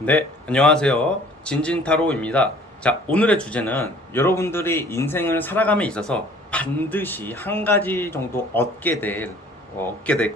네, 안녕하세요. 진진타로입니다. 자, 오늘의 주제는 여러분들이 인생을 살아감에 있어서 반드시 한 가지 정도 얻게 될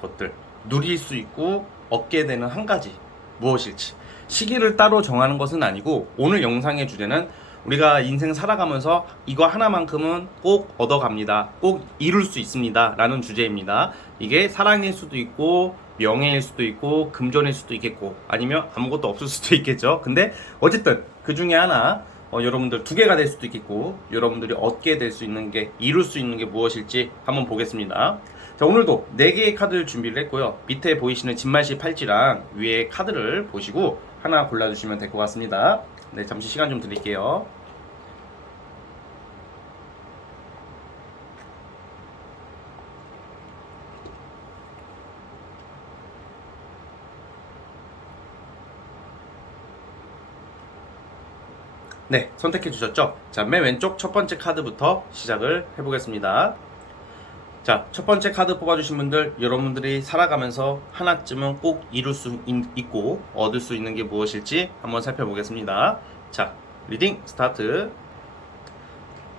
것들, 누릴 수 있고 얻게 되는 한 가지, 무엇일지. 시기를 따로 정하는 것은 아니고, 오늘 영상의 주제는 우리가 인생 살아가면서 이거 하나만큼은 꼭 얻어갑니다. 꼭 이룰 수 있습니다. 라는 주제입니다. 이게 사랑일 수도 있고, 명예일 수도 있고, 금전일 수도 있겠고, 아니면 아무것도 없을 수도 있겠죠. 근데 어쨌든 그 중에 하나, 여러분들 두 개가 될 수도 있겠고, 여러분들이 얻게 될 수 있는 게, 이룰 수 있는 게 무엇일지 한번 보겠습니다. 자, 오늘도 4개의 카드를 준비를 했고요. 밑에 보이시는 진말씨 팔찌랑 위에 카드를 보시고 하나 골라주시면 될 것 같습니다. 네, 잠시 시간 좀 드릴게요. 네, 선택해 주셨죠? 자, 맨 왼쪽 첫 번째 카드부터 시작을 해보겠습니다. 자, 첫 번째 카드 뽑아주신 분들, 여러분들이 살아가면서 하나쯤은 꼭 이룰 수 있고 얻을 수 있는 게 무엇일지 한번 살펴보겠습니다. 자, 리딩 스타트.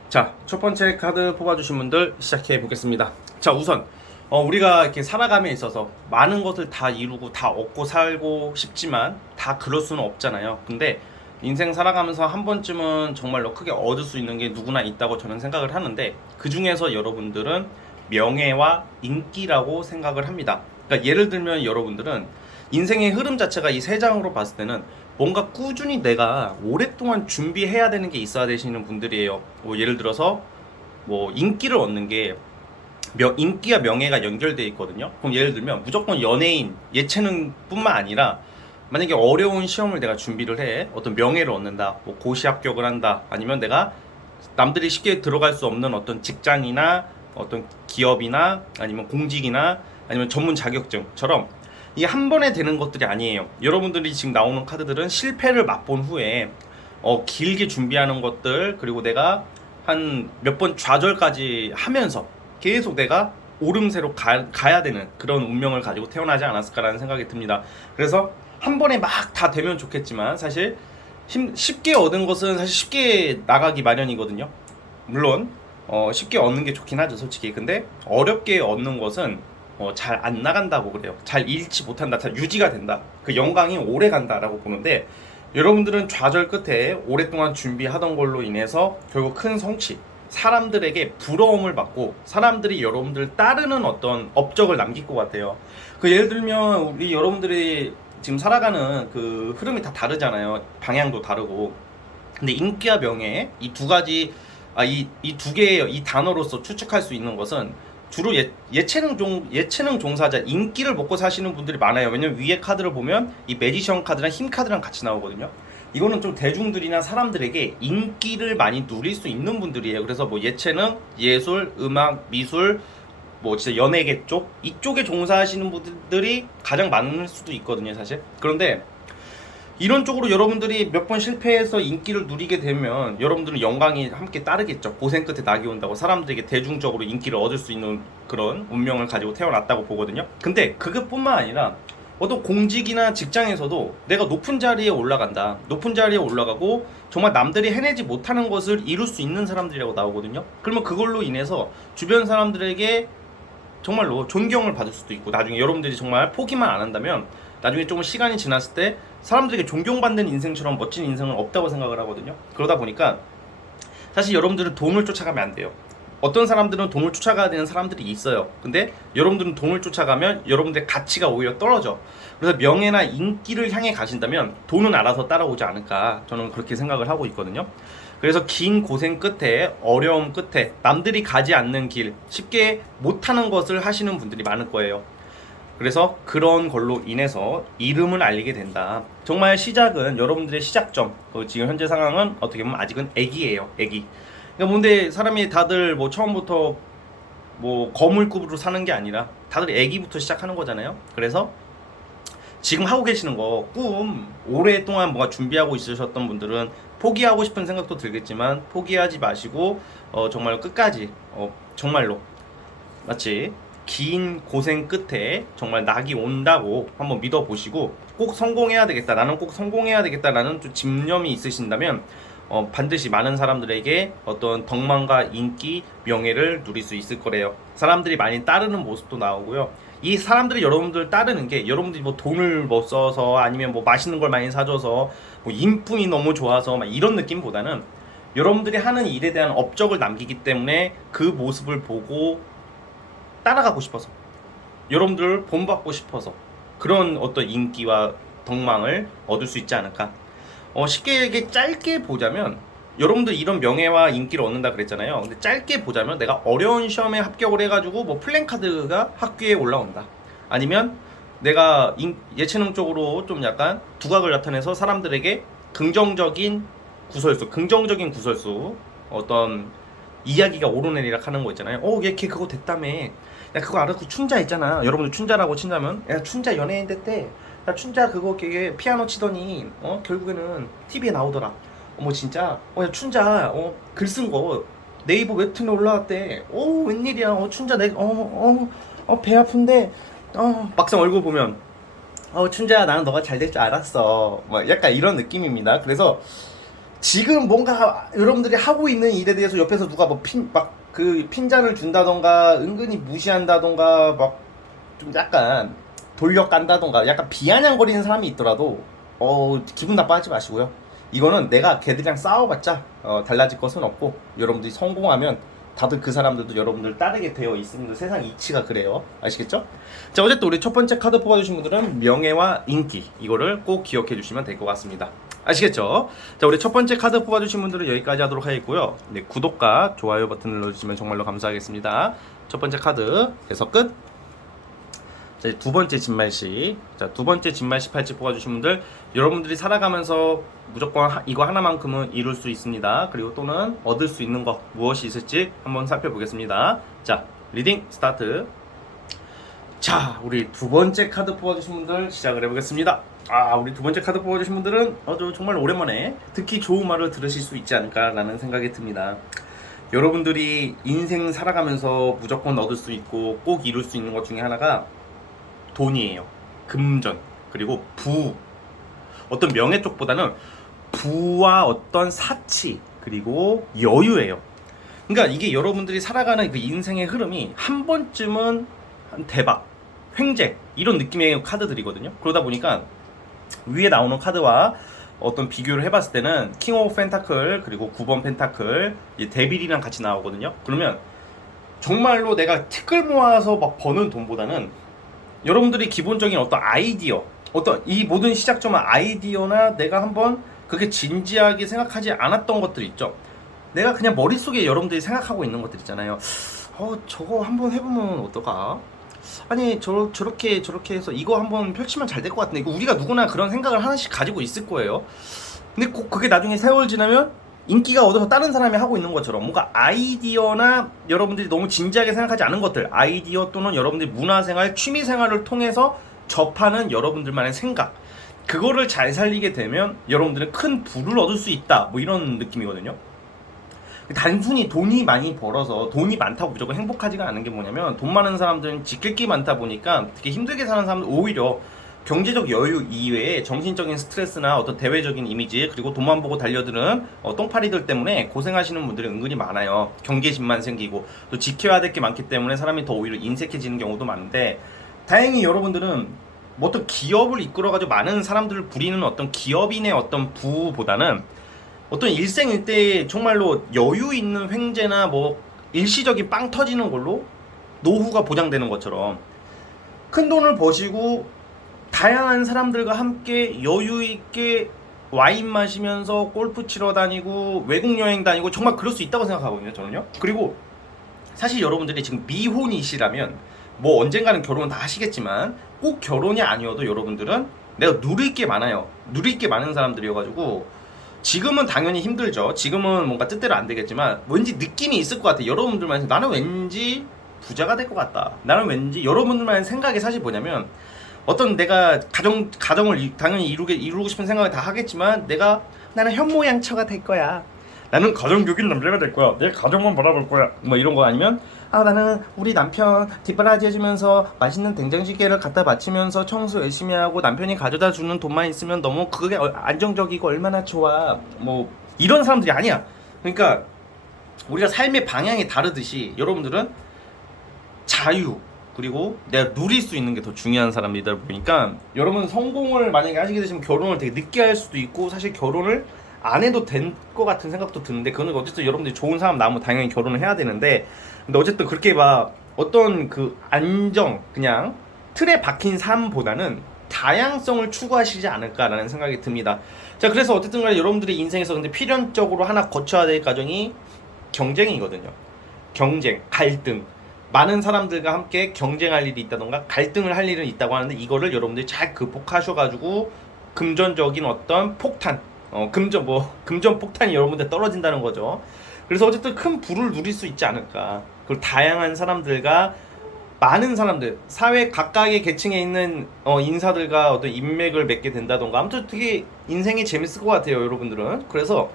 자, 첫 번째 카드 뽑아주신 분들 시작해 보겠습니다. 자, 우선 우리가 이렇게 살아감에 있어서 많은 것을 다 이루고 다 얻고 살고 싶지만 다 그럴 수는 없잖아요. 근데 인생 살아가면서 한 번쯤은 정말로 크게 얻을 수 있는 게 누구나 있다고 저는 생각을 하는데, 그 중에서 여러분들은 명예와 인기라고 생각을 합니다. 그러니까 예를 들면 여러분들은 인생의 흐름 자체가 이 세 장으로 봤을 때는 뭔가 꾸준히 내가 오랫동안 준비해야 되는 게 있어야 되시는 분들이에요. 뭐 예를 들어서 뭐 인기를 얻는 게 인기와 명예가 연결되어 있거든요. 그럼 예를 들면 무조건 연예인, 예체능뿐만 아니라 만약에 어려운 시험을 내가 준비를 해 어떤 명예를 얻는다, 뭐 고시 합격을 한다, 아니면 내가 남들이 쉽게 들어갈 수 없는 어떤 직장이나 어떤 기업이나 아니면 공직이나 아니면 전문 자격증처럼 이게 한 번에 되는 것들이 아니에요. 여러분들이 지금 나오는 카드들은 실패를 맛본 후에 길게 준비하는 것들, 그리고 내가 한 몇 번 좌절까지 하면서 계속 내가 오름세로 가야 되는 그런 운명을 가지고 태어나지 않았을까라는 생각이 듭니다. 그래서 한 번에 막 다 되면 좋겠지만 사실 쉽게 얻은 것은 사실 쉽게 나가기 마련이거든요. 물론 쉽게 얻는 게 좋긴 하죠, 솔직히. 근데 어렵게 얻는 것은 잘 안 나간다고 그래요. 잘 잃지 못한다, 잘 유지가 된다, 그 영광이 오래 간다라고 보는데, 여러분들은 좌절 끝에 오랫동안 준비하던 걸로 인해서 결국 큰 성취, 사람들에게 부러움을 받고 사람들이 여러분들을 따르는 어떤 업적을 남길 것 같아요. 그 예를 들면 우리 여러분들이 지금 살아가는 그 흐름이 다 다르잖아요. 방향도 다르고. 근데 인기와 명예, 이 두 가지, 이 두 개의 이 단어로서 추측할 수 있는 것은 주로 예체능 종사자, 인기를 먹고 사시는 분들이 많아요. 왜냐면 위에 카드를 보면 이 매지션 카드랑 힘 카드랑 같이 나오거든요. 이거는 좀 대중들이나 사람들에게 인기를 많이 누릴 수 있는 분들이에요. 그래서 뭐 예체능, 예술, 음악, 미술, 뭐 진짜 연예계 쪽 이쪽에 종사하시는 분들이 가장 많을 수도 있거든요, 사실. 그런데 이런 쪽으로 여러분들이 몇 번 실패해서 인기를 누리게 되면 여러분들은 영광이 함께 따르겠죠. 고생 끝에 낙이 온다고 사람들에게 대중적으로 인기를 얻을 수 있는 그런 운명을 가지고 태어났다고 보거든요. 근데 그것뿐만 아니라 어떤 공직이나 직장에서도 내가 높은 자리에 올라간다, 높은 자리에 올라가고 정말 남들이 해내지 못하는 것을 이룰 수 있는 사람들이라고 나오거든요. 그러면 그걸로 인해서 주변 사람들에게 정말로 존경을 받을 수도 있고, 나중에 여러분들이 정말 포기만 안 한다면 나중에 조금 시간이 지났을 때 사람들에게 존경받는 인생처럼 멋진 인생은 없다고 생각을 하거든요. 그러다 보니까 사실 여러분들은 돈을 쫓아가면 안 돼요. 어떤 사람들은 돈을 쫓아가야 되는 사람들이 있어요. 근데 여러분들은 돈을 쫓아가면 여러분들의 가치가 오히려 떨어져. 그래서 명예나 인기를 향해 가신다면 돈은 알아서 따라오지 않을까, 저는 그렇게 생각을 하고 있거든요. 그래서 긴 고생 끝에, 어려움 끝에 남들이 가지 않는 길, 쉽게 못하는 것을 하시는 분들이 많을 거예요. 그래서 그런 걸로 인해서 이름을 알리게 된다. 정말 시작은, 여러분들의 시작점, 지금 현재 상황은 어떻게 보면 아직은 애기예요, 애기. 그러니까 뭔데 사람이 다들 뭐 처음부터 뭐 거물급으로 사는 게 아니라 다들 애기부터 시작하는 거잖아요. 그래서 지금 하고 계시는 거, 꿈 오랫동안 뭔가 준비하고 있으셨던 분들은 포기하고 싶은 생각도 들겠지만 포기하지 마시고 정말 끝까지 정말로 마치 긴 고생 끝에 정말 낙이 온다고 한번 믿어보시고, 꼭 성공해야 되겠다, 나는 꼭 성공해야 되겠다라는 좀 집념이 있으신다면 반드시 많은 사람들에게 어떤 덕망과 인기, 명예를 누릴 수 있을 거래요. 사람들이 많이 따르는 모습도 나오고요. 이 사람들이 여러분들 따르는 게 여러분들이 뭐 돈을 뭐 써서 아니면 뭐 맛있는 걸 많이 사줘서 뭐 인품이 너무 좋아서 막 이런 느낌보다는 여러분들이 하는 일에 대한 업적을 남기기 때문에 그 모습을 보고 따라가고 싶어서, 여러분들을 본받고 싶어서 그런 어떤 인기와 덕망을 얻을 수 있지 않을까. 쉽게 얘기 짧게 보자면 여러분들 이런 명예와 인기를 얻는다 그랬잖아요. 근데 짧게 보자면 내가 어려운 시험에 합격을 해가지고 뭐 플랜카드가 학교에 올라온다, 아니면 내가 예체능 쪽으로 좀 약간 두각을 나타내서 사람들에게 긍정적인 구설수, 어떤 이야기가 오르내리락 하는 거 있잖아요. 얘 걔 그거 됐다며. 야 그거 알아? 그 춘자 있잖아. 여러분들 춘자라고 친다면, 야 춘자 연예인 됐대. 야 춘자 그거 걔 피아노 치더니 결국에는 TV에 나오더라. 뭐 진짜 야 춘자 글 쓴 거 네이버 웹툰에 올라왔대. 웬일이야. 춘자 배 아픈데 막상 얼굴 보면 춘자야 나는 너가 잘 될 줄 알았어. 막 약간 이런 느낌입니다. 그래서 지금 뭔가 여러분들이 하고 있는 일에 대해서 옆에서 누가 뭐 핀잔을 준다던가 은근히 무시한다던가 막 좀 약간 돌려간다던가 약간 비아냥거리는 사람이 있더라도 기분 나빠하지 마시고요. 이거는 내가 걔들이랑 싸워봤자 달라질 것은 없고, 여러분들이 성공하면 다들 그 사람들도 여러분들 따르게 되어 있습니다. 세상 이치가 그래요. 아시겠죠? 자, 어쨌든 우리 첫 번째 카드 뽑아주신 분들은 명예와 인기, 이거를 꼭 기억해 주시면 될 것 같습니다. 아시겠죠? 자, 우리 첫 번째 카드 뽑아주신 분들은 여기까지 하도록 하겠고요. 네, 구독과 좋아요 버튼 눌러주시면 정말로 감사하겠습니다. 첫 번째 카드 해서 끝. 자, 두 번째 진말씨. 자, 두 번째 진말씨 팔찌 뽑아주신 분들, 여러분들이 살아가면서 무조건 이거 하나만큼은 이룰 수 있습니다. 그리고 또는 얻을 수 있는 거 무엇이 있을지 한번 살펴보겠습니다. 자, 리딩 스타트. 자, 우리 두 번째 카드 뽑아주신 분들 시작을 해보겠습니다. 우리 두 번째 카드 뽑아주신 분들은 정말 오랜만에 듣기 좋은 말을 들으실 수 있지 않을까라는 생각이 듭니다. 여러분들이 인생 살아가면서 무조건 얻을 수 있고 꼭 이룰 수 있는 것 중에 하나가 돈이에요. 금전, 그리고 부. 어떤 명예 쪽보다는 부와 어떤 사치, 그리고 여유예요. 그러니까 이게 여러분들이 살아가는 그 인생의 흐름이 한 번쯤은 대박, 횡재, 이런 느낌의 카드들이거든요. 그러다 보니까 위에 나오는 카드와 어떤 비교를 해봤을 때는 킹 오브 펜타클, 그리고 9번 펜타클, 데빌이랑 같이 나오거든요. 그러면 정말로 내가 티끌 모아서 막 버는 돈보다는 여러분들이 기본적인 어떤 아이디어, 어떤 이 모든 시작점은 아이디어나 내가 한번 그렇게 진지하게 생각하지 않았던 것들 있죠. 내가 그냥 머릿속에 여러분들이 생각하고 있는 것들 있잖아요. 저거 한번 해보면 어떨까? 아니 저렇게 해서 이거 한번 펼치면 잘 될 것 같은데. 이거 우리가 누구나 그런 생각을 하나씩 가지고 있을 거예요. 근데 꼭 그게 나중에 세월 지나면 인기가 얻어서 다른 사람이 하고 있는 것처럼 뭔가 아이디어나 여러분들이 너무 진지하게 생각하지 않은 것들, 아이디어 또는 여러분들이 문화생활, 취미생활을 통해서 접하는 여러분들만의 생각, 그거를 잘 살리게 되면 여러분들은 큰 부를 얻을 수 있다, 뭐 이런 느낌이거든요. 단순히 돈이 많이 벌어서 돈이 많다고 무조건 행복하지가 않은 게 뭐냐면, 돈 많은 사람들은 지킬 게 많다 보니까 특히 힘들게 사는 사람들 오히려 경제적 여유 이외에 정신적인 스트레스나 어떤 대외적인 이미지, 그리고 돈만 보고 달려드는 똥파리들 때문에 고생하시는 분들이 은근히 많아요. 경계심만 생기고 또 지켜야 될 게 많기 때문에 사람이 더 오히려 인색해지는 경우도 많은데, 다행히 여러분들은 뭐 어떤 기업을 이끌어가지고 많은 사람들을 부리는 어떤 기업인의 어떤 부보다는 어떤 일생일대에 정말로 여유 있는 횡재나 뭐 일시적인 빵 터지는 걸로 노후가 보장되는 것처럼 큰 돈을 버시고 다양한 사람들과 함께 여유 있게 와인 마시면서 골프 치러 다니고 외국 여행 다니고 정말 그럴 수 있다고 생각하거든요, 저는요. 그리고 사실 여러분들이 지금 미혼이시라면 뭐 언젠가는 결혼은 다 하시겠지만 꼭 결혼이 아니어도 여러분들은 내가 누릴 게 많아요. 누릴 게 많은 사람들이어가지고 지금은 당연히 힘들죠. 지금은 뭔가 뜻대로 안 되겠지만 왠지 느낌이 있을 것 같아요. 여러분들만 해서 나는 왠지 부자가 될 것 같다. 나는 왠지, 여러분들만의 생각이 사실 뭐냐면, 어떤 내가 가정을 당연히 이루고 싶은 생각을 다 하겠지만 나는 현모양처가 될 거야. 나는 가정적인 남자가 될 거야. 내 가정만 바라볼 거야. 뭐 이런 거, 아니면 아 나는 우리 남편 뒷바라지 해주면서 맛있는 된장찌개를 갖다 바치면서 청소 열심히 하고 남편이 가져다 주는 돈만 있으면 너무 그게 안정적이고 얼마나 좋아. 뭐 이런 사람들이 아니야. 그러니까 우리가 삶의 방향이 다르듯이 여러분들은 자유 그리고 내가 누릴 수 있는 게 더 중요한 사람이다 보니까 여러분 성공을 만약에 하시게 되시면 결혼을 되게 늦게 할 수도 있고 사실 결혼을 안 해도 된 것 같은 생각도 드는데 그거는 어쨌든 여러분들이 좋은 사람 나오면 당연히 결혼을 해야 되는데 근데 어쨌든 그렇게 막 어떤 그 안정 그냥 틀에 박힌 삶보다는 다양성을 추구하시지 않을까라는 생각이 듭니다. 자 그래서 어쨌든 간에 여러분들의 인생에서 근데 필연적으로 하나 거쳐야 될 과정이 경쟁이거든요. 경쟁, 갈등 많은 사람들과 함께 경쟁할 일이 있다던가 갈등을 할 일은 있다고 하는데 이거를 여러분들이 잘 극복하셔가지고 금전적인 어떤 폭탄 금전 폭탄이 여러분들 떨어진다는 거죠. 그래서 어쨌든 큰 부를 누릴 수 있지 않을까. 그리고 다양한 사람들과 많은 사람들 사회 각각의 계층에 있는 인사들과 어떤 인맥을 맺게 된다던가 아무튼 되게 인생이 재밌을 것 같아요 여러분들은. 그래서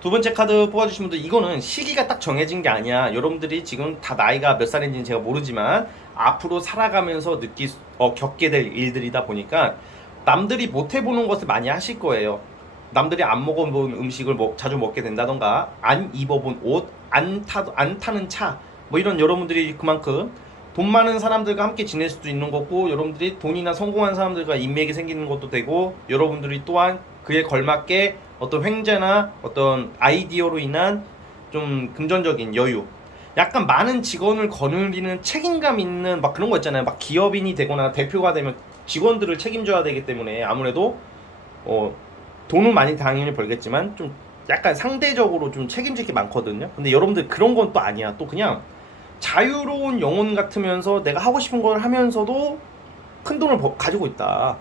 두 번째 카드 뽑아주신 분들 이거는 시기가 딱 정해진 게 아니야. 여러분들이 지금 다 나이가 몇 살인지는 제가 모르지만 앞으로 살아가면서 겪게 될 일들이다 보니까 남들이 못 해보는 것을 많이 하실 거예요. 남들이 안 먹어본 음식을 자주 먹게 된다던가 안 입어본 옷, 안 타는 차 뭐 이런 여러분들이 그만큼 돈 많은 사람들과 함께 지낼 수도 있는 거고 여러분들이 돈이나 성공한 사람들과 인맥이 생기는 것도 되고 여러분들이 또한 그에 걸맞게 어떤 횡재나 어떤 아이디어로 인한 좀 금전적인 여유 약간 많은 직원을 거느리는 책임감 있는 막 그런 거 있잖아요. 막 기업인이 되거나 대표가 되면 직원들을 책임져야 되기 때문에 아무래도 돈은 많이 당연히 벌겠지만 좀 약간 상대적으로 좀 책임질 게 많거든요. 근데 여러분들 그런 건 또 아니야. 또 그냥 자유로운 영혼 같으면서 내가 하고 싶은 걸 하면서도 큰 돈을 가지고 있다.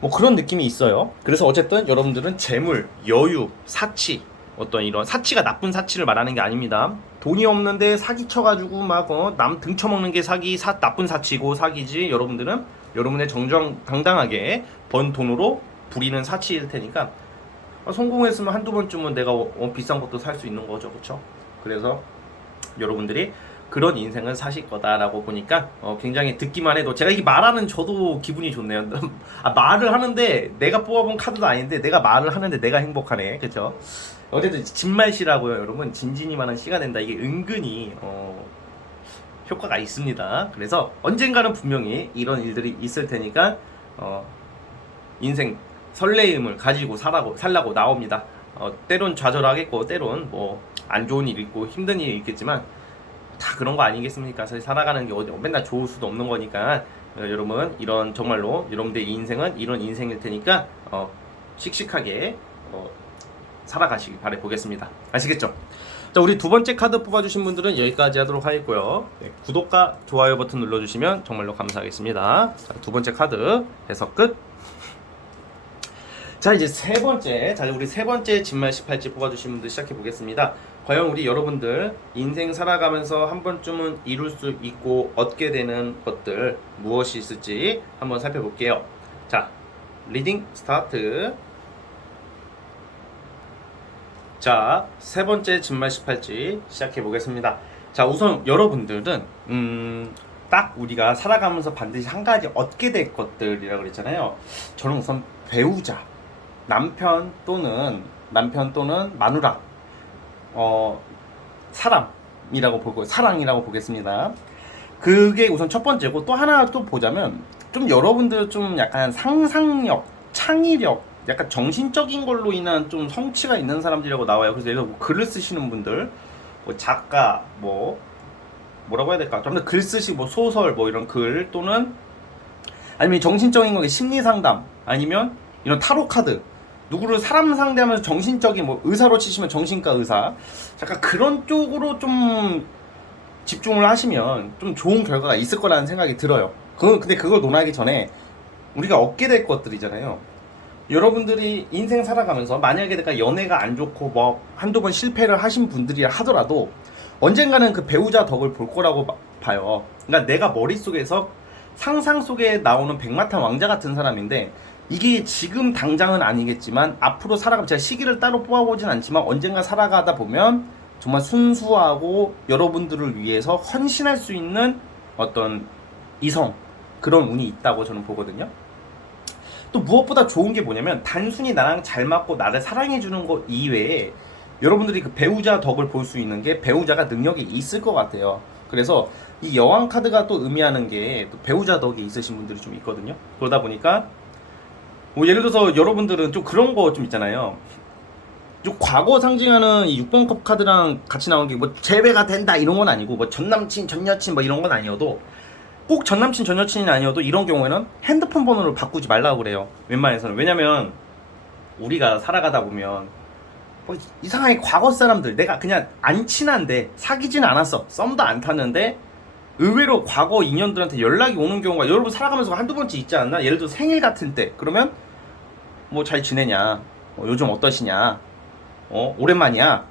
뭐 그런 느낌이 있어요. 그래서 어쨌든 여러분들은 재물, 여유, 사치 어떤 이런 사치가 나쁜 사치를 말하는 게 아닙니다. 돈이 없는데 사기 쳐가지고 막 남 등쳐먹는 게 나쁜 사치고 사기지. 여러분들은 여러분의 정정당당하게 번 돈으로 부리는 사치일 테니까 성공했으면 한두 번쯤은 내가 비싼 것도 살 수 있는 거죠. 그렇죠? 그래서 여러분들이 그런 인생을 사실 거다라고 보니까 굉장히 듣기만 해도 제가 이게 말하는 저도 기분이 좋네요. 말을 하는데 내가 뽑아본 카드도 아닌데 내가 말을 하는데 내가 행복하네. 그렇죠? 어쨌든 진말씨라고요 여러분. 진진이만한 씨가 된다. 이게 은근히 효과가 있습니다. 그래서 언젠가는 분명히 이런 일들이 있을 테니까 인생 설레임을 가지고 살라고 나옵니다. 때론 좌절하겠고 때론 뭐 안 좋은 일 있고 힘든 일이 있겠지만 다 그런 거 아니겠습니까? 사실 살아가는 게 맨날 좋을 수도 없는 거니까 여러분 이런 정말로 여러분들의 인생은 이런 인생일 테니까 씩씩하게 살아가시길 바라보겠습니다. 아시겠죠? 자, 우리 두 번째 카드 뽑아주신 분들은 여기까지 하도록 하겠고요. 네, 구독과 좋아요 버튼 눌러주시면 정말로 감사하겠습니다. 자, 두 번째 카드 해석 끝. 자 이제 우리 세 번째 진말 18지 뽑아주신 분들 시작해 보겠습니다. 과연 우리 여러분들 인생 살아가면서 한 번쯤은 이룰 수 있고 얻게 되는 것들 무엇이 있을지 한번 살펴볼게요. 자 리딩 스타트. 자 세 번째 진말 18지 시작해 보겠습니다. 자 우선 여러분들은 딱 우리가 살아가면서 반드시 한 가지 얻게 될 것들이라고 그랬잖아요. 저는 우선 배우자 남편 또는 마누라 사랑이라고 보겠습니다. 그게 우선 첫 번째고 또 하나 또 보자면 좀 여러분들 좀 약간 상상력, 창의력, 약간 정신적인 걸로 인한 좀 성취가 있는 사람들이라고 나와요. 그래서 예를 들어 뭐 글을 쓰시는 분들, 뭐 작가, 뭐라고 해야 될까? 좀 더 글 쓰시고 뭐 소설 뭐 이런 글 또는 아니면 정신적인 거에 심리 상담 아니면 이런 타로 카드 누구를 사람 상대하면서 정신적인 뭐 의사로 치시면 정신과 의사 약간 그런 쪽으로 좀 집중을 하시면 좀 좋은 결과가 있을 거라는 생각이 들어요. 근데 그걸 논하기 전에 우리가 얻게 될 것들이잖아요. 여러분들이 인생 살아가면서 만약에 내가 연애가 안 좋고 뭐 한두 번 실패를 하신 분들이라 하더라도 언젠가는 그 배우자 덕을 볼 거라고 봐요. 그러니까 내가 머릿속에서 상상 속에 나오는 백마탄 왕자 같은 사람인데 이게 지금 당장은 아니겠지만 앞으로 살아가면 제가 시기를 따로 뽑아보진 않지만 언젠가 살아가다 보면 정말 순수하고 여러분들을 위해서 헌신할 수 있는 어떤 이성, 그런 운이 있다고 저는 보거든요. 또 무엇보다 좋은 게 뭐냐면 단순히 나랑 잘 맞고 나를 사랑해주는 것 이외에 여러분들이 그 배우자 덕을 볼 수 있는 게 배우자가 능력이 있을 것 같아요. 그래서 이 여왕 카드가 또 의미하는 게 또 배우자 덕이 있으신 분들이 좀 있거든요. 그러다 보니까 뭐 예를 들어서 여러분들은 좀 그런 거 좀 있잖아요. 좀 과거 상징하는 이 6번컵 카드랑 같이 나온 게 뭐 재회가 된다 이런 건 아니고 뭐 전남친 전여친 뭐 이런 건 아니어도 꼭 전남친 전여친이 아니어도 이런 경우에는 핸드폰 번호를 바꾸지 말라고 그래요. 웬만해서는. 왜냐면 우리가 살아가다 보면 뭐 이상하게 과거 사람들 내가 그냥 안 친한데 사귀진 않았어, 썸도 안 탔는데 의외로 과거 인연들한테 연락이 오는 경우가 여러분 살아가면서 한두 번씩 있지 않나? 예를 들어 생일 같은 때 그러면 뭐 잘 지내냐, 요즘 어떠시냐, 오랜만이야,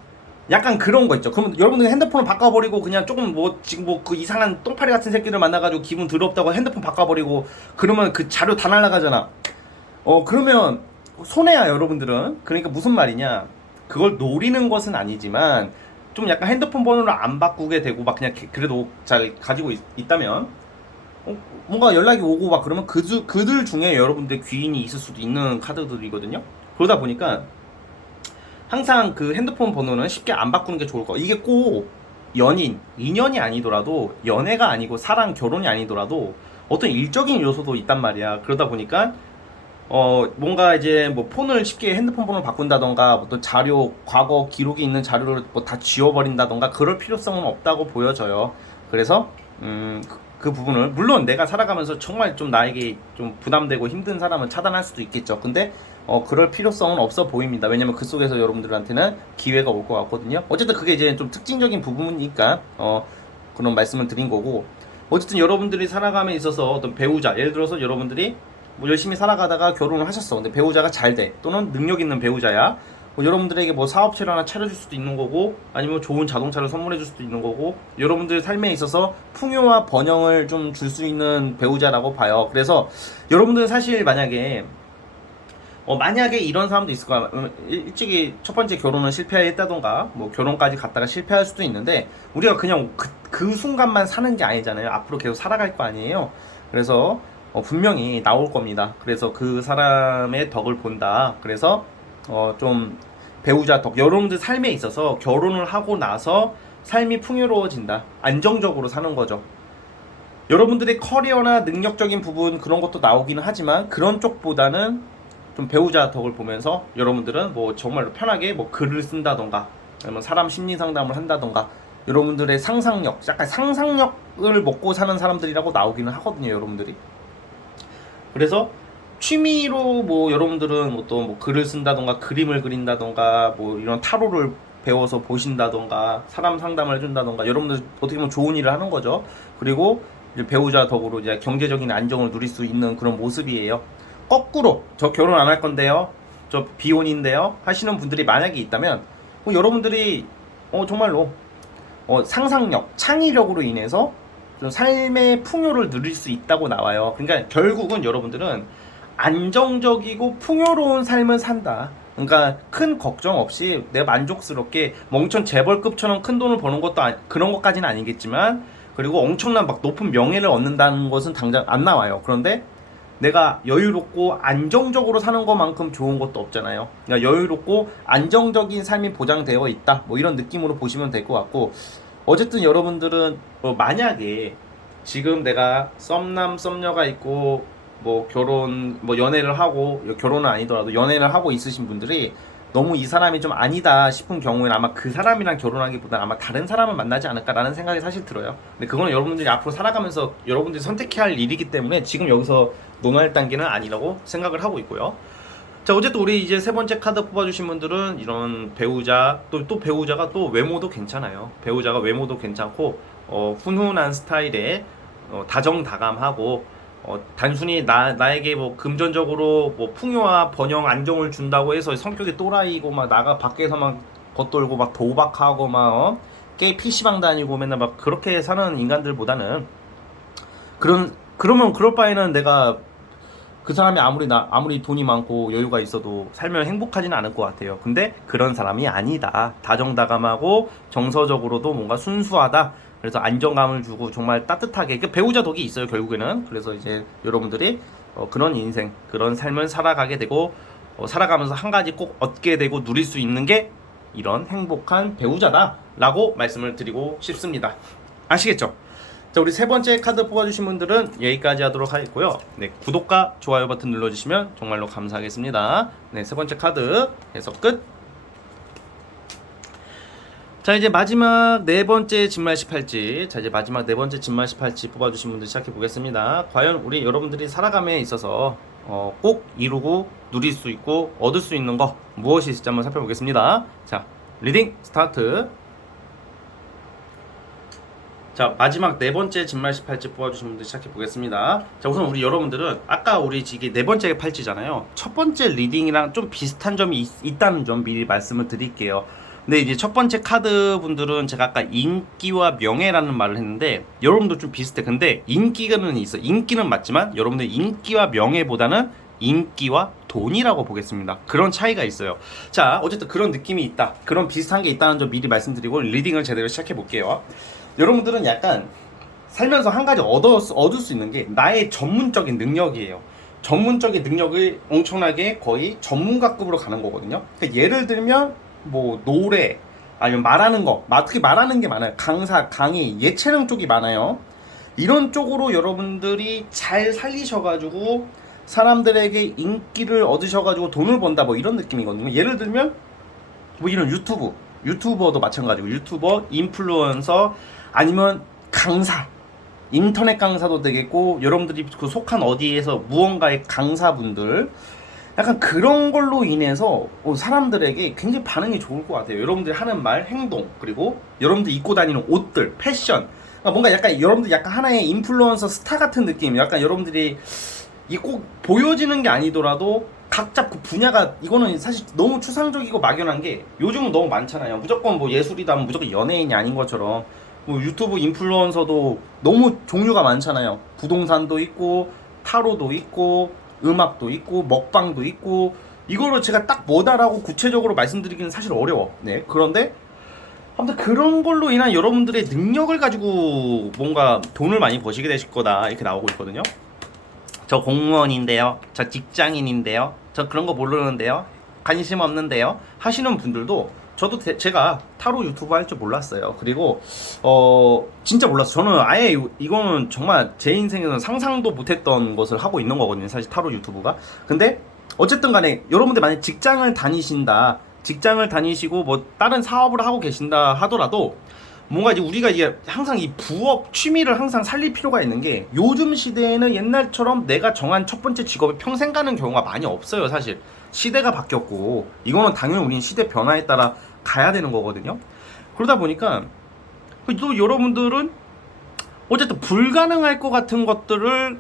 약간 그런 거 있죠. 그러면 여러분들 핸드폰을 바꿔버리고 그냥 조금 뭐 지금 뭐 그 이상한 똥파리 같은 새끼를 만나가지고 기분 더럽다고 핸드폰 바꿔버리고 그러면 그 자료 다 날라가잖아. 그러면 손해야 여러분들은. 그러니까 무슨 말이냐, 그걸 노리는 것은 아니지만 좀 약간 핸드폰 번호를 안 바꾸게 되고 막 그냥 그래도 잘 가지고 있다면 뭔가 연락이 오고 막 그러면 그들 중에 여러분들 귀인이 있을 수도 있는 카드들이거든요. 그러다 보니까 항상 그 핸드폰 번호는 쉽게 안 바꾸는 게 좋을 거. 이게 꼭 연인, 인연이 아니더라도, 연애가 아니고 사랑, 결혼이 아니더라도 어떤 일적인 요소도 있단 말이야. 그러다 보니까 뭔가 이제 뭐 폰을 쉽게 핸드폰 번호를 바꾼다던가 어떤 자료, 과거 기록이 있는 자료를 뭐 다 지워버린다던가 그럴 필요성은 없다고 보여져요. 그래서 그 부분을 물론 내가 살아가면서 정말 좀 나에게 좀 부담되고 힘든 사람은 차단할 수도 있겠죠. 근데 그럴 필요성은 없어 보입니다. 왜냐면 그 속에서 여러분들한테는 기회가 올 것 같거든요. 어쨌든 그게 이제 좀 특징적인 부분이니까 그런 말씀을 드린 거고, 어쨌든 여러분들이 살아감에 있어서 어떤 배우자, 예를 들어서 여러분들이 뭐 열심히 살아가다가 결혼을 하셨어. 근데 배우자가 잘 돼. 또는 능력 있는 배우자야. 뭐 여러분들에게 뭐 사업체를 하나 차려줄 수도 있는 거고, 아니면 좋은 자동차를 선물해줄 수도 있는 거고, 여러분들 삶에 있어서 풍요와 번영을 좀 줄 수 있는 배우자라고 봐요. 그래서 여러분들은 사실 만약에 이런 사람도 있을 거야. 일찍이 첫 번째 결혼을 실패했다던가, 뭐 결혼까지 갔다가 실패할 수도 있는데, 우리가 그냥 그 순간만 사는 게 아니잖아요. 앞으로 계속 살아갈 거 아니에요. 그래서 분명히 나올 겁니다. 그래서 그 사람의 덕을 본다. 그래서 좀 배우자 덕, 여러분들 삶에 있어서 결혼을 하고 나서 삶이 풍요로워진다. 안정적으로 사는 거죠. 여러분들의 커리어나 능력적인 부분 그런 것도 나오기는 하지만 그런 쪽보다는 좀 배우자 덕을 보면서 여러분들은 뭐 정말로 편하게 뭐 글을 쓴다던가 아니면 사람 심리 상담을 한다던가 여러분들의 상상력, 약간 상상력을 먹고 사는 사람들이라고 나오기는 하거든요, 여러분들이. 그래서 취미로 뭐 여러분들은 뭐 또 뭐 글을 쓴다던가 그림을 그린다던가 뭐 이런 타로를 배워서 보신다던가 사람 상담을 해준다던가 여러분들 어떻게 보면 좋은 일을 하는 거죠. 그리고 이제 배우자 덕으로 이제 경제적인 안정을 누릴 수 있는 그런 모습이에요. 거꾸로 저 결혼 안 할 건데요, 저 비혼인데요 하시는 분들이 만약에 있다면 여러분들이 정말로 상상력, 창의력으로 인해서 좀 삶의 풍요를 누릴 수 있다고 나와요. 그러니까 결국은 여러분들은 안정적이고 풍요로운 삶을 산다. 그러니까 큰 걱정 없이 내가 만족스럽게 멍청 재벌급처럼 큰 돈을 버는 것도 그런 것까지는 아니겠지만, 그리고 엄청난 막 높은 명예를 얻는다는 것은 당장 안 나와요. 그런데 내가 여유롭고 안정적으로 사는 것만큼 좋은 것도 없잖아요. 그러니까 여유롭고 안정적인 삶이 보장되어 있다, 뭐 이런 느낌으로 보시면 될 것 같고, 어쨌든 여러분들은 만약에 지금 내가 썸남 썸녀가 있고 뭐 결혼 뭐 연애를 하고, 결혼은 아니더라도 연애를 하고 있으신 분들이 너무 이 사람이 좀 아니다 싶은 경우에는 아마 그 사람이랑 결혼하기보다는 아마 다른 사람을 만나지 않을까라는 생각이 사실 들어요. 근데 그거는 여러분들이 앞으로 살아가면서 여러분들이 선택해야 할 일이기 때문에 지금 여기서 논할 단계는 아니라고 생각을 하고 있고요. 자, 어쨌든 우리 이제 세 번째 카드 뽑아주신 분들은 이런 배우자, 또 배우자가 또 외모도 괜찮아요. 배우자가 외모도 괜찮고 훈훈한 스타일의 다정다감하고 단순히 나에게 뭐 금전적으로 뭐 풍요와 번영 안정을 준다고 해서 성격이 또라이고 막 나가 밖에서 막 겉돌고 막 도박하고 막 게임 PC방 다니고 맨날 막 그렇게 사는 인간들보다는 그러면 그럴 바에는 내가 그 사람이 아무리 돈이 많고 여유가 있어도 살면 행복하지는 않을 것 같아요. 근데 그런 사람이 아니다. 다정다감하고 정서적으로도 뭔가 순수하다. 그래서 안정감을 주고 정말 따뜻하게 그 배우자 덕이 있어요, 결국에는. 그래서 이제 여러분들이 그런 인생, 그런 삶을 살아가게 되고 살아가면서 한 가지 꼭 얻게 되고 누릴 수 있는 게 이런 행복한 배우자다라고 말씀을 드리고 싶습니다. 아시겠죠? 자, 우리 세 번째 카드 뽑아주신 분들은 여기까지 하도록 하겠고요. 네, 구독과 좋아요 버튼 눌러주시면 정말로 감사하겠습니다. 네, 세 번째 카드 해서 끝. 자, 이제 마지막 네 번째 진말시 팔찌. 자, 이제 마지막 네 번째 진말시 팔찌 뽑아주신 분들 시작해 보겠습니다. 과연 우리 여러분들이 살아감에 있어서 꼭 이루고 누릴 수 있고 얻을 수 있는 거 무엇이 있을지 한번 살펴보겠습니다. 자, 리딩 스타트. 자, 마지막 네 번째 진말시 팔찌 뽑아주신 분들 시작해 보겠습니다. 자, 우선 우리 여러분들은 아까 우리 이게 네 번째 팔찌잖아요. 첫 번째 리딩이랑 좀 비슷한 점이 있다는 점 미리 말씀을 드릴게요. 근데 이제 첫 번째 카드 분들은 제가 아까 인기와 명예라는 말을 했는데 여러분도 좀 비슷해. 근데 인기는 있어. 인기는 맞지만 여러분들 인기와 명예보다는 인기와 돈이라고 보겠습니다. 그런 차이가 있어요. 자, 어쨌든 그런 느낌이 있다. 그런 비슷한 게 있다는 점 미리 말씀드리고 리딩을 제대로 시작해 볼게요. 여러분들은 약간 살면서 한 가지 얻을 수 있는 게 나의 전문적인 능력이에요. 전문적인 능력을 엄청나게 거의 전문가급으로 가는 거거든요. 그러니까 예를 들면 뭐 노래 아니면 말하는 거, 특히 말하는 게 많아요. 강사, 강의, 예체능 쪽이 많아요. 이런 쪽으로 여러분들이 잘 살리셔가지고 사람들에게 인기를 얻으셔가지고 돈을 번다, 뭐 이런 느낌이거든요. 예를 들면 뭐 이런 유튜버도 마찬가지고 유튜버, 인플루언서 아니면 강사, 인터넷 강사도 되겠고 여러분들이 그 속한 어디에서 무언가의 강사분들 약간 그런 걸로 인해서 사람들에게 굉장히 반응이 좋을 것 같아요. 여러분들이 하는 말, 행동, 그리고 여러분들이 입고 다니는 옷들, 패션, 그러니까 뭔가 약간 여러분들 약간 하나의 인플루언서 스타 같은 느낌. 약간 여러분들이 이 꼭 보여지는 게 아니더라도 각자 그 분야가 이거는 사실 너무 추상적이고 막연한 게 요즘은 너무 많잖아요. 무조건 뭐 예술이다 하면 무조건 연예인이 아닌 것처럼 뭐 유튜브 인플루언서도 너무 종류가 많잖아요. 부동산도 있고 타로도 있고 음악도 있고 먹방도 있고 이거를 제가 딱 뭐다라고 구체적으로 말씀드리기는 사실 어려워. 네, 그런데 아무튼 그런 걸로 인한 여러분들의 능력을 가지고 뭔가 돈을 많이 버시게 되실 거다 이렇게 나오고 있거든요. 저 공무원인데요, 저 직장인인데요, 저 그런 거 모르는데요, 관심 없는데요 하시는 분들도 저도 제가 타로 유튜브 할 줄 몰랐어요. 그리고 진짜 몰랐어요. 저는 아예 이거는 정말 제 인생에서는 상상도 못했던 것을 하고 있는 거거든요, 사실 타로 유튜브가. 근데 어쨌든 간에 여러분들 만약 직장을 다니시고 뭐 다른 사업을 하고 계신다 하더라도 뭔가 이제 우리가 이게 항상 이 부업 취미를 항상 살릴 필요가 있는 게 요즘 시대에는 옛날처럼 내가 정한 첫 번째 직업에 평생 가는 경우가 많이 없어요. 사실 시대가 바뀌었고 이거는 당연히 우린 시대 변화에 따라 가야 되는 거거든요. 그러다 보니까 또 여러분들은 어쨌든 불가능할 것 같은 것들을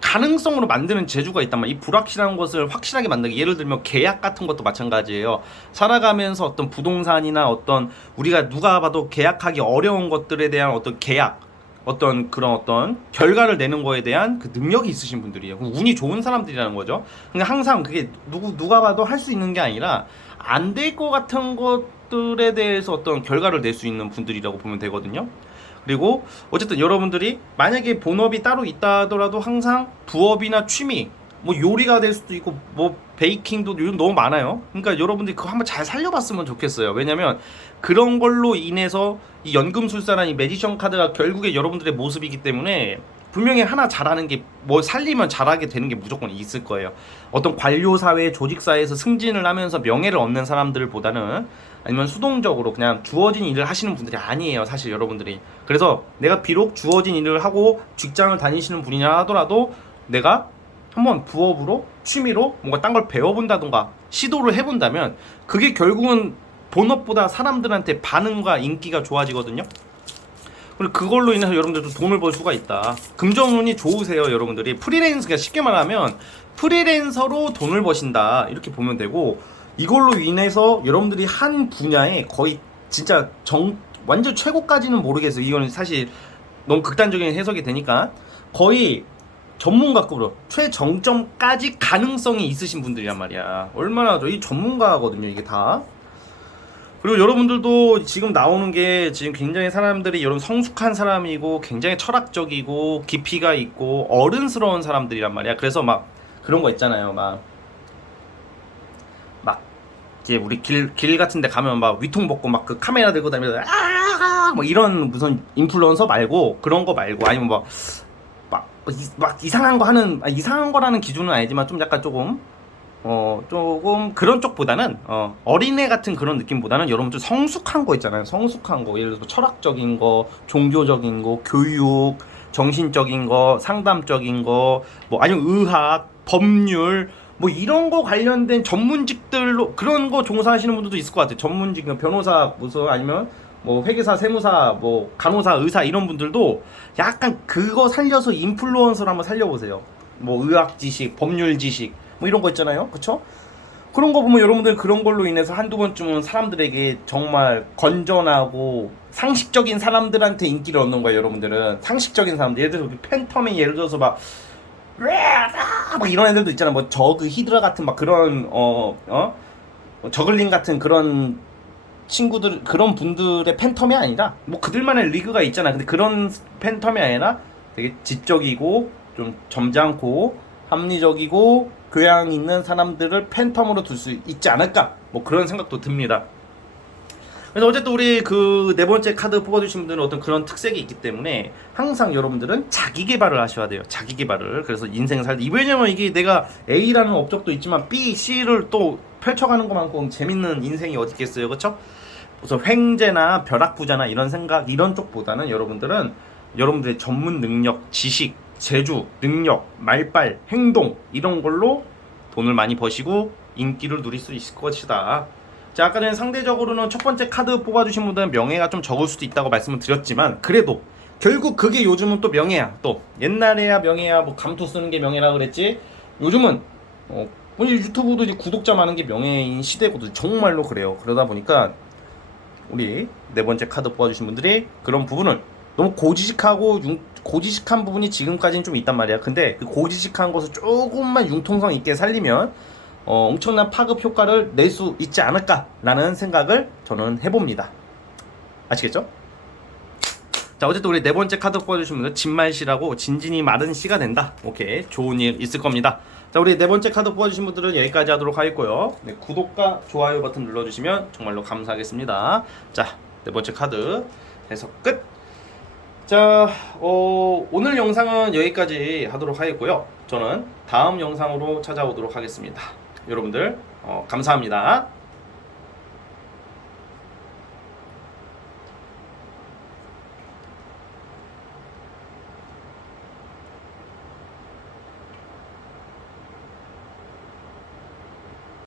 가능성으로 만드는 재주가 있단 말이에요. 이 불확실한 것을 확실하게 만들기. 예를 들면 계약 같은 것도 마찬가지예요. 살아가면서 어떤 부동산이나 어떤 우리가 누가 봐도 계약하기 어려운 것들에 대한 어떤 계약, 어떤 그런 어떤 결과를 내는 거에 대한 그 능력이 있으신 분들이에요. 운이 좋은 사람들이라는 거죠. 근데 항상 그게 누가 봐도 할 수 있는 게 아니라 안 될 것 같은 것들에 대해서 어떤 결과를 낼 수 있는 분들이라고 보면 되거든요. 그리고 어쨌든 여러분들이 만약에 본업이 따로 있다 하더라도 항상 부업이나 취미, 뭐 요리가 될 수도 있고 뭐 베이킹도 요즘 너무 많아요. 그러니까 여러분들이 그거 한번 잘 살려봤으면 좋겠어요. 왜냐면 그런 걸로 인해서 이 연금술사라는 이 매지션 카드가 결국에 여러분들의 모습이기 때문에 분명히 하나 잘하는 게 뭐 살리면 잘하게 되는 게 무조건 있을 거예요. 어떤 관료사회, 조직사회에서 승진을 하면서 명예를 얻는 사람들보다는 아니면 수동적으로 그냥 주어진 일을 하시는 분들이 아니에요, 사실 여러분들이. 그래서 내가 비록 주어진 일을 하고 직장을 다니시는 분이냐 하더라도 내가 한번 부업으로 취미로 뭔가 딴 걸 배워본다던가 시도를 해본다면 그게 결국은 본업보다 사람들한테 반응과 인기가 좋아지거든요. 그리고 그걸로 인해서 여러분들도 돈을 벌 수가 있다. 금전운이 좋으세요, 여러분들이. 프리랜서가 쉽게 말하면 프리랜서로 돈을 버신다 이렇게 보면 되고, 이걸로 인해서 여러분들이 한 분야에 거의 진짜 완전 최고까지는 모르겠어요. 이거는 사실 너무 극단적인 해석이 되니까 거의 전문가급으로 최정점까지 가능성이 있으신 분들이란 말이야. 얼마나 이 전문가거든요, 이게 다. 그리고 여러분들도 지금 나오는 게 지금 굉장히 사람들이 여러분 성숙한 사람이고 굉장히 철학적이고 깊이가 있고 어른스러운 사람들이란 말이야. 그래서 막 그런 거 있잖아요. 막 이제 우리 길 같은 데 가면 막 위통 벗고 막 그 카메라 들고 다니면서 뭐 이런 무슨 인플루언서 말고 그런 거 말고 아니면 막 이상한 거 하는 이상한 거라는 기준은 아니지만 좀 약간 조금 그런 쪽보다는 어린애 같은 그런 느낌보다는 여러분들 성숙한 거 있잖아요. 성숙한 거 예를 들어서 철학적인 거, 종교적인 거, 교육, 정신적인 거, 상담적인 거, 뭐 아니면 의학, 법률 뭐 이런 거 관련된 전문직들로 그런 거 종사하시는 분들도 있을 것 같아요. 전문직 변호사 무슨 아니면 뭐 회계사, 세무사, 뭐 간호사, 의사 이런 분들도 약간 그거 살려서 인플루언서를 한번 살려보세요. 뭐 의학 지식, 법률 지식 뭐 이런 거 있잖아요. 그쵸? 그런 거 보면 여러분들 그런 걸로 인해서 한두 번쯤은 사람들에게 정말 건전하고 상식적인 사람들한테 인기를 얻는 거예요. 여러분들은 상식적인 사람들 예를 들어서 팬텀이 예를 들어서 막 이런 애들도 있잖아. 뭐 저그 히드라 같은 막 그런 저글링 같은 그런 친구들 그런 분들의 팬텀이 아니라 뭐 그들만의 리그가 있잖아. 근데 그런 팬텀이 아니라 되게 지적이고 좀 점잖고 합리적이고 교양 있는 사람들을 팬텀으로 둘 수 있지 않을까 뭐 그런 생각도 듭니다. 그래서 어쨌든 우리 그 네 번째 카드 뽑아주신 분들은 어떤 그런 특색이 있기 때문에 항상 여러분들은 자기 개발을 하셔야 돼요. 자기 개발을. 그래서 인생을 살 때 왜냐면 이게 내가 A라는 업적도 있지만 B, C를 또 펼쳐가는 것만큼 재밌는 인생이 어디 있겠어요. 그쵸? 그래서 횡재나 벼락부자나 이런 생각 이런 쪽보다는 여러분들은 여러분들의 전문 능력, 지식, 재주, 능력, 말빨, 행동 이런 걸로 돈을 많이 버시고 인기를 누릴 수 있을 것이다. 자, 아까 전에 상대적으로는 첫 번째 카드 뽑아주신 분들은 명예가 좀 적을 수도 있다고 말씀을 드렸지만 그래도 결국 그게 요즘은 또 명예야. 또 옛날에야 명예야 뭐 감투 쓰는 게 명예라 그랬지 요즘은 유튜브도 이제 구독자 많은 게 명예인 시대거든. 정말로 그래요. 그러다 보니까 우리 네 번째 카드 뽑아주신 분들이 그런 부분을 너무 고지식한 부분이 지금까지는 좀 있단 말이야. 근데 그 고지식한 것을 조금만 융통성 있게 살리면 엄청난 파급 효과를 낼 수 있지 않을까라는 생각을 저는 해봅니다. 아시겠죠? 자, 어쨌든 우리 네 번째 카드 뽑아주신 분들 진말씨라고 진진이 마른 씨가 된다. 오케이, 좋은 일 있을 겁니다. 자, 우리 네 번째 카드 뽑아주신 분들은 여기까지 하도록 하겠고요. 네, 구독과 좋아요 버튼 눌러주시면 정말로 감사하겠습니다. 자, 네 번째 카드 해석 끝. 자, 오늘 영상은 여기까지 하도록 하겠고요. 저는 다음 영상으로 찾아오도록 하겠습니다. 여러분들 감사합니다.